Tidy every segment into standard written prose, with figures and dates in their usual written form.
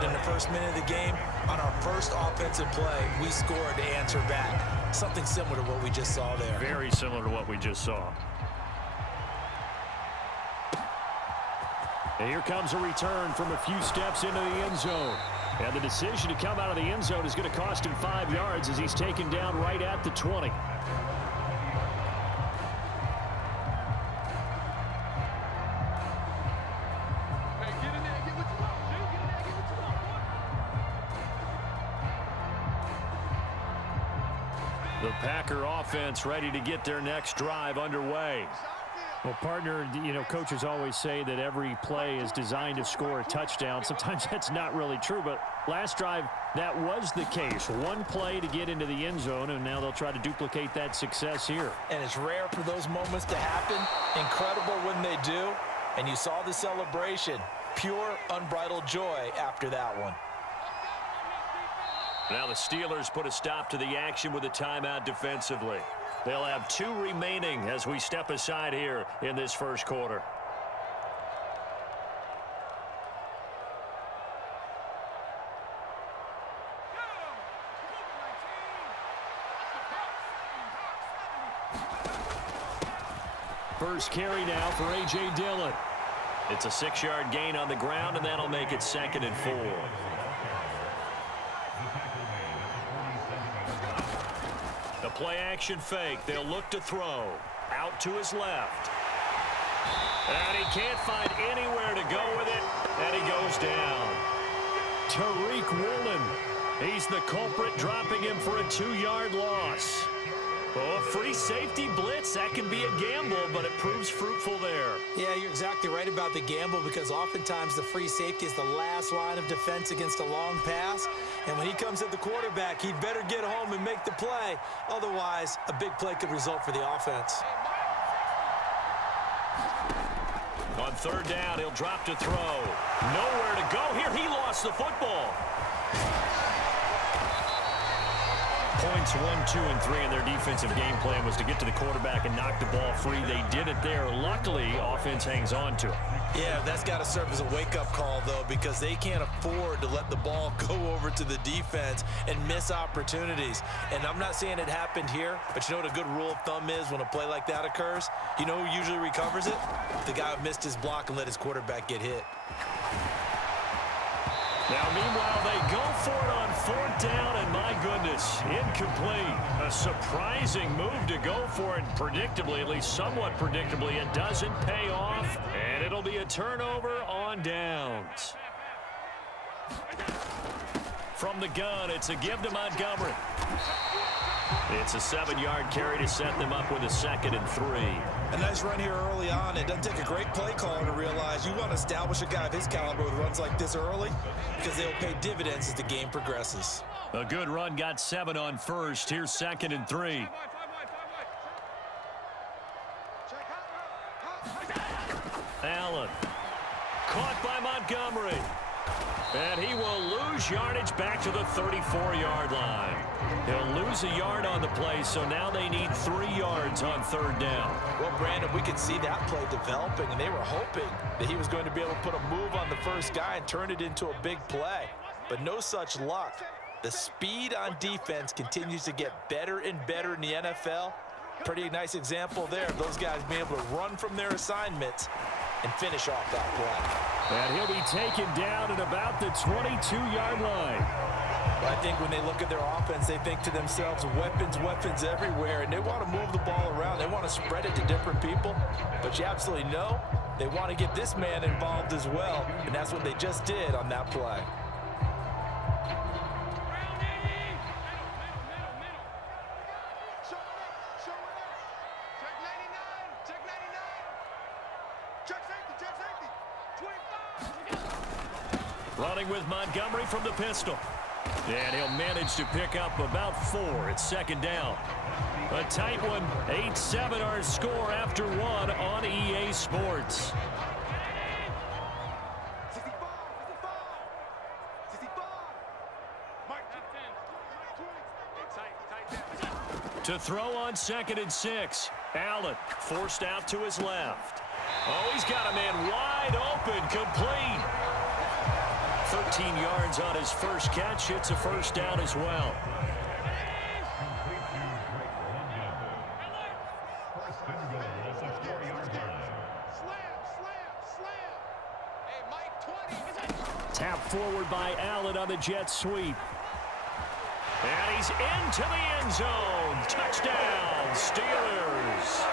mentioned in the first minute of the game, on our first offensive play, we scored to answer back. Something similar to what we just saw there. Very similar to what we just saw. And here comes a return from a few steps into the end zone. And the decision to come out of the end zone is going to cost him 5 yards as he's taken down right at the 20. The Packer offense ready to get their next drive underway. Well, partner, you know, coaches always say that every play is designed to score a touchdown. Sometimes that's not really true, but last drive, that was the case. One play to get into the end zone, and now they'll try to duplicate that success here. And it's rare for those moments to happen. Incredible when they do. And you saw the celebration. Pure, unbridled joy after that one. Now the Steelers put a stop to the action with a timeout defensively. They'll have 2 remaining as we step aside here in this first quarter. First carry now for A.J. Dillon. It's a 6-yard gain on the ground, and that'll make it 2nd and 4. The play-action fake. They'll look to throw. Out to his left. And he can't find anywhere to go with it. And he goes down. Tariq Woolen. He's the culprit, dropping him for a 2-yard loss. Oh, free safety blitz. That can be a gamble, but it proves fruitful there. Yeah, you're exactly right about the gamble, because oftentimes the free safety is the last line of defense against a long pass. And when he comes at the quarterback, he'd better get home and make the play. Otherwise, a big play could result for the offense. On 3rd down, he'll drop to throw. Nowhere to go here. He lost the football. Points 1, 2, and 3 in their defensive game plan was to get to the quarterback and knock the ball free. They did it there. Luckily, offense hangs on to it. Yeah, that's got to serve as a wake-up call, though, because they can't afford to let the ball go over to the defense and miss opportunities. And I'm not saying it happened here, but you know what a good rule of thumb is when a play like that occurs? You know who usually recovers it? The guy who missed his block and let his quarterback get hit. Now, meanwhile, they go for it on 4th down, and my goodness, incomplete. A surprising move to go for it, predictably, at least somewhat predictably. It doesn't pay off, and it'll be a turnover on downs. From the gun, it's a give to Montgomery. It's a 7-yard carry to set them up with a 2nd and 3. A nice run here early on. It doesn't take a great play caller to realize you want to establish a guy of his caliber with runs like this early, because they'll pay dividends as the game progresses. A good run, got 7 on 1st. Here's 2nd and 3. Allen. Caught by Montgomery. And he will lose yardage back to the 34-yard line. He'll lose a yard on the play, so now they need 3 yards on 3rd down. Well, Brandon, we could see that play developing, and they were hoping that he was going to be able to put a move on the first guy and turn it into a big play. But no such luck. The speed on defense continues to get better and better in the NFL. Pretty nice example there of those guys being able to run from their assignments and finish off that play. And he'll be taken down at about the 22-yard line. Well, I think when they look at their offense, they think to themselves, weapons, weapons everywhere, and they want to move the ball around. They want to spread it to different people. But you absolutely know they want to get this man involved as well, and that's what they just did on that play. Running with Montgomery from the pistol. And he'll manage to pick up about 4. It's 2nd down. A tight one. 8-7 our score after 1 on EA Sports. To throw on 2nd and 6. Allen forced out to his left. Oh, he's got a man wide open, complete. 13 yards on his first catch. It's a first down as well. Tap forward by Allen on the jet sweep. And he's into the end zone. Touchdown, Steelers.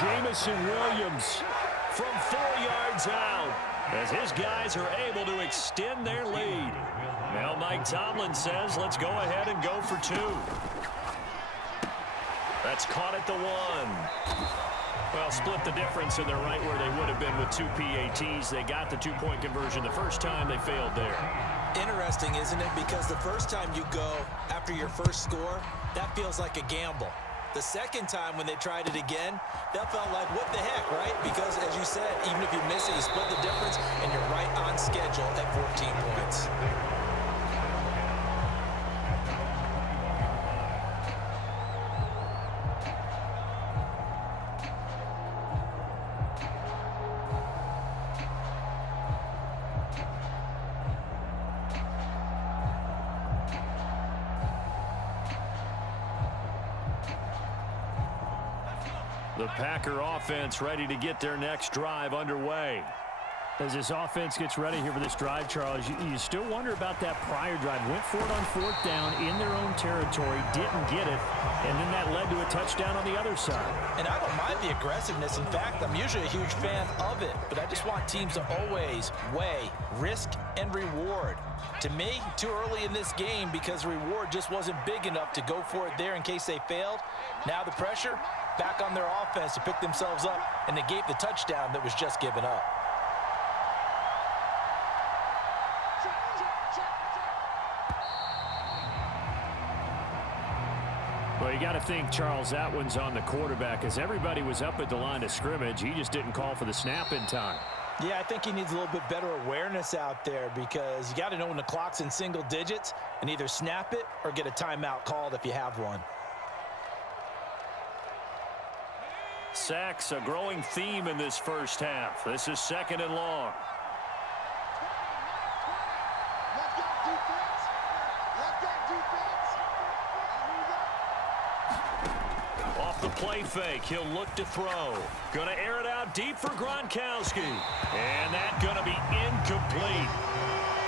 Jamison Williams from 4 yards out as his guys are able to extend their lead. Now Mike Tomlin says, let's go ahead and go for 2. That's caught at the 1. Well, split the difference, and they're right where they would have been with 2 PATs. They got the 2-point conversion the first time. They failed there. Interesting, isn't it? Because the first time you go after your first score, that feels like a gamble. The second time when they tried it again, that felt like, what the heck, right? Because, as you said, even if you miss it, you split the difference, and you're right on schedule at 14 points. The Packer offense ready to get their next drive underway. As this offense gets ready here for this drive, Charles, you still wonder about that prior drive. Went for it on 4th down in their own territory, didn't get it, and then that led to a touchdown on the other side. And I don't mind the aggressiveness. In fact, I'm usually a huge fan of it, but I just want teams to always weigh risk and reward. To me, too early in this game because the reward just wasn't big enough to go for it there in case they failed. Now the pressure back on their offense to pick themselves up and negate the touchdown that was just given up. Well, you got to think, Charles, that one's on the quarterback as everybody was up at the line of scrimmage. He just didn't call for the snap in time. Yeah, I think he needs a little bit better awareness out there because you got to know when the clock's in single digits and either snap it or get a timeout called if you have one. Sacks, a growing theme in this first half. This is 2nd and long. Off the play fake, he'll look to throw. Going to air it out deep for Gronkowski. And that's going to be incomplete.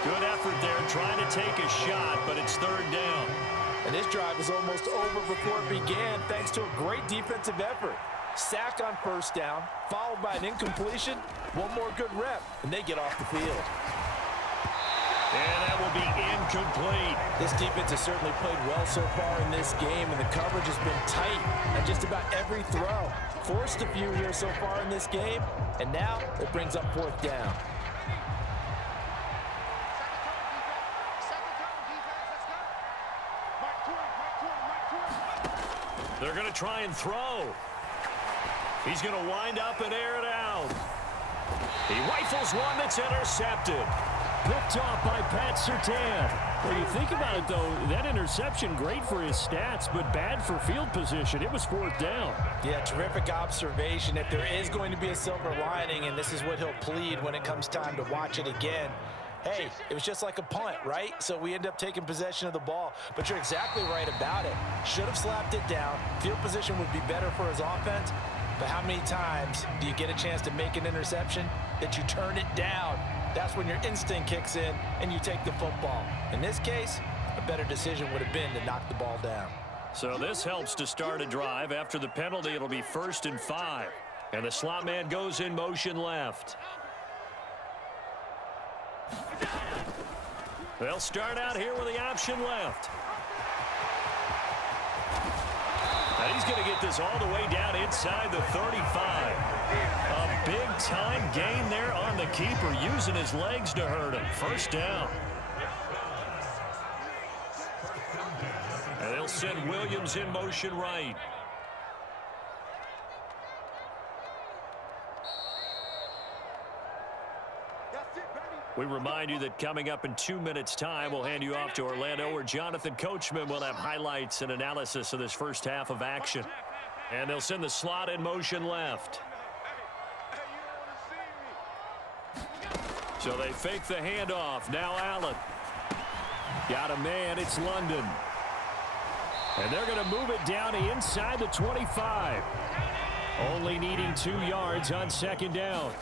Good effort there trying to take a shot, but it's 3rd down. And this drive was almost over before it began thanks to a great defensive effort. Sack on 1st down, followed by an incompletion. One more good rep, and they get off the field. And that will be incomplete. This defense has certainly played well so far in this game, and the coverage has been tight on just about every throw. Forced a few here so far in this game, and now it brings up 4th down. They're going to try and throw. He's going to wind up and air it out. He rifles one that's intercepted. Picked off by Pat Surtain. When you think about it, though, that interception, great for his stats, but bad for field position. It was 4th down. Yeah, terrific observation. If there is going to be a silver lining, and this is what he'll plead when it comes time to watch it again, hey, it was just like a punt, right? So we end up taking possession of the ball. But you're exactly right about it. Should have slapped it down. Field position would be better for his offense. But how many times do you get a chance to make an interception that you turn it down? That's when your instinct kicks in and you take the football. In this case, a better decision would have been to knock the ball down. So this helps to start a drive. After the penalty, it'll be 1st and 5. And the slot man goes in motion left. They'll start out here with the option left. And he's going to get this all the way down inside the 35. A big-time gain there on the keeper, using his legs to hurt him. 1st down. And they'll send Williams in motion right. We remind you that coming up in 2 minutes' time, we'll hand you off to Orlando, where Jonathan Coachman will have highlights and analysis of this first half of action. And they'll send the slot in motion left. So they fake the handoff. Now Allen. Got a man. It's London. And they're going to move it down to inside the 25. Only needing 2 yards on second down.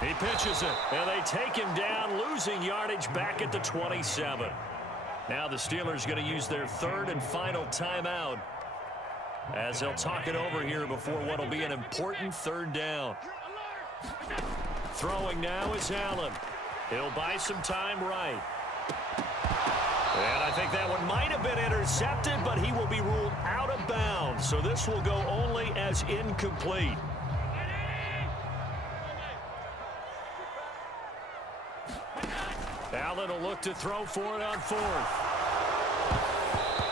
He pitches it, and they take him down, losing yardage back at the 27. Now the Steelers going to use their third and final timeout as they'll talk it over here before what will be an important third down. Throwing now is Allen. He'll buy some time right. And I think that one might have been intercepted, but he will be ruled out of bounds. So this will go only as incomplete. Allen will look to throw for it on fourth.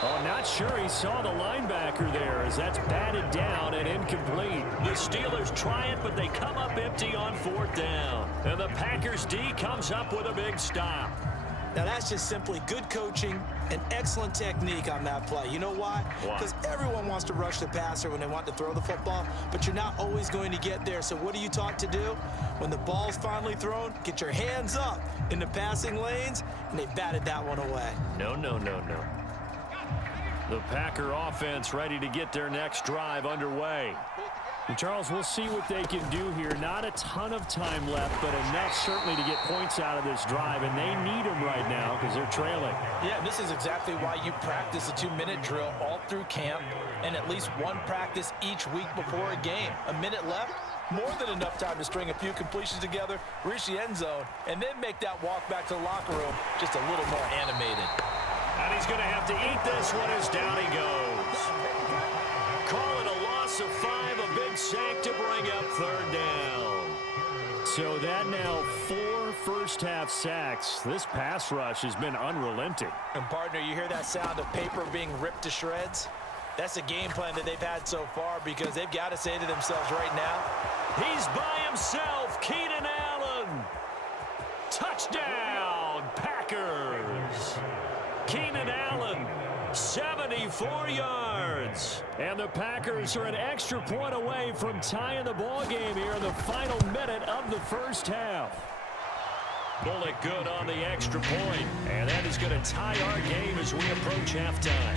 Oh, not sure he saw the linebacker there as that's batted down and incomplete. The Steelers try it, but they come up empty on fourth down. And the Packers D comes up with a big stop. Now, that's just simply good coaching and excellent technique on that play. You know why? Because everyone wants to rush the passer when they want to throw the football, but you're not always going to get there. So what are you taught to do? When the ball's finally thrown, get your hands up in the passing lanes, and they batted that one away. No. The Packer offense ready to get their next drive underway. And Charles, we'll see what they can do here. Not a ton of time left, but enough certainly to get points out of this drive, and they need them right now because they're trailing. Yeah, this is exactly why you practice a 2-minute drill all through camp and at least one practice each week before a game. A minute left, more than enough time to string a few completions together, reach the end zone, and then make that walk back to the locker room just a little more animated. And he's going to have to eat this one as down he goes. Call it a loss of 5, a big sack to bring up third down. So that now 4 first-half sacks. This pass rush has been unrelenting. And, partner, you hear that sound of paper being ripped to shreds? That's the game plan that they've had so far because they've got to say to themselves right now, he's by himself, Keenan Allen. Touchdown, Packers. Keenan Allen, 74 yards. And the Packers are an extra point away from tying the ball game here in the final minute of the first half. Bullet good on the extra point, and that is going to tie our game as we approach halftime.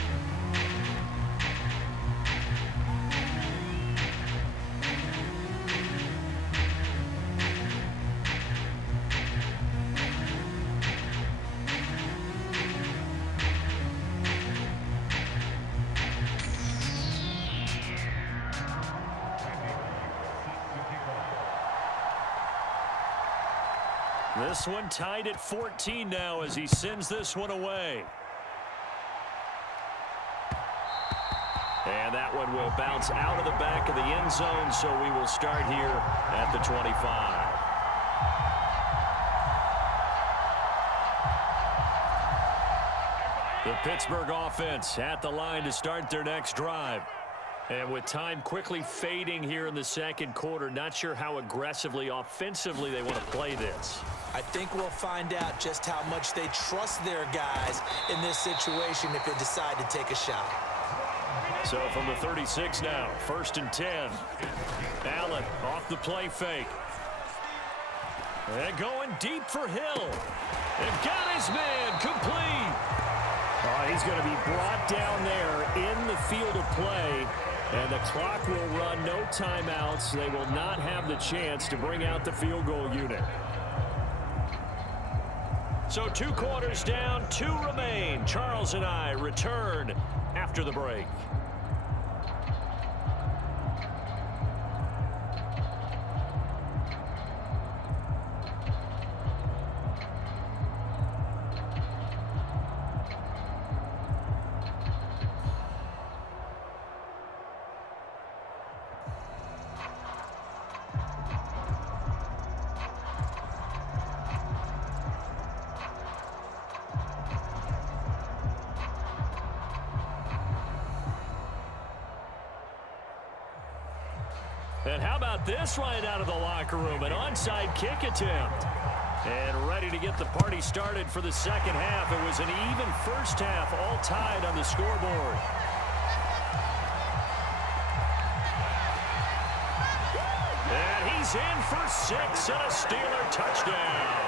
This one tied at 14 now as he sends this one away. And that one will bounce out of the back of the end zone, so we will start here at the 25. The Pittsburgh offense at the line to start their next drive. And with time quickly fading here in the second quarter, not sure how aggressively, offensively they want to play this. I think we'll find out just how much they trust their guys in this situation if they decide to take a shot. So from the 36 now, 1st and 10. Allen off the play fake. And going deep for Hill. And got his man complete. Oh, he's going to be brought down there in the field of play. And the clock will run, no timeouts. They will not have the chance to bring out the field goal unit. So 2 quarters down, 2 remain. Charles and I return after the break. And how about this right out of the locker room? An onside kick attempt. And ready to get the party started for the second half. It was an even first half, all tied on the scoreboard. And he's is in for 6 and a Steeler touchdown.